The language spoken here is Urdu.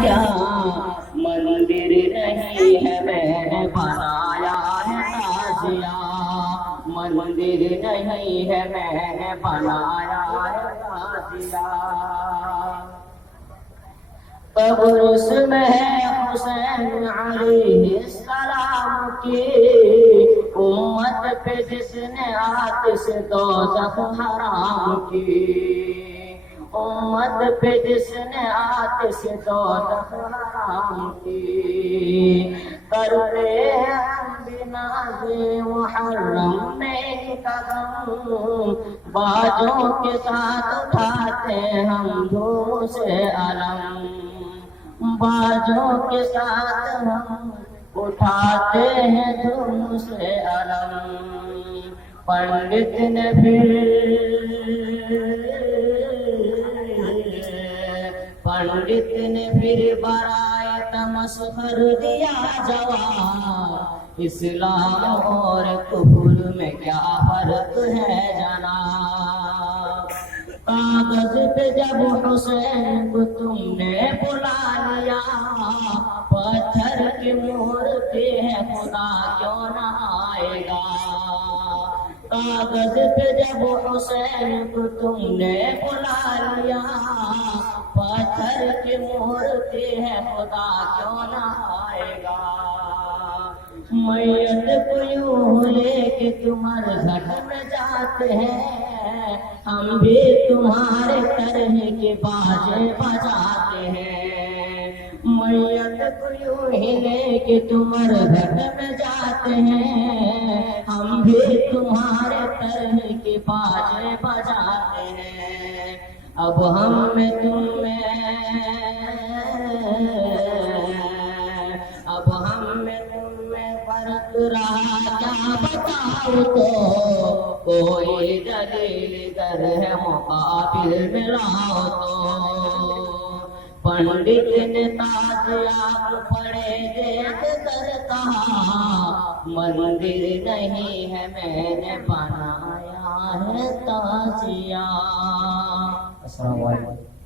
کیا مندر نہیں ہے میں نے بنایا ہے تازیہ، مندر نہیں ہے میں نے بنایا ہے تازیہ۔ قبر اس میں ہے حسین علیہ السلام کی، امت پہ جس نے آتش دوزخ حرام کی، امت پہ جس نے آتش دوزخ حرام کی۔ کرتے ہم بناز محرم میں قدم، باجوں کے ساتھ اٹھاتے ہم دھوم سے علم، باجوں کے ساتھ ہم اٹھاتے ہیں دھوم سے علم۔ پنڈت نے پھر برائے تمسخر دیا جواب، اسلام اور کفر میں کیا فرق ہے جناب۔ کاغذ پہ جب حسین کو تم نے بلا لیا، پتھر کی مورتی ہے خدا کیوں نہ آئے گا۔ کاغذ پہ جب حسین کو تم نے بلا لیا، پتھر کی مورتی ہے خدا کیوں نہ آئے گا۔ میت کو یوں لے کے تمہارے گھر میں جاتے ہیں، ہم بھی تمہارے طرح کے باجے بجاتے ہیں۔ میت کو یوں ہی لے کے تمہارے گھر میں جاتے ہیں، ہم بھی تمہارے طرح کے باجے بجاتے ہیں۔ اب ہم میں تم میں، اب ہم میں تم میں فرق رہا کیا بتاؤ تو، کوئی دلیل در ہے مقابل میں لاؤ تو۔ پنڈت نے تازیاب پڑے دیکھ کر کہا، مندر نہیں ہے میں نے بنایا ہے تازیہ۔ السلام علیکم۔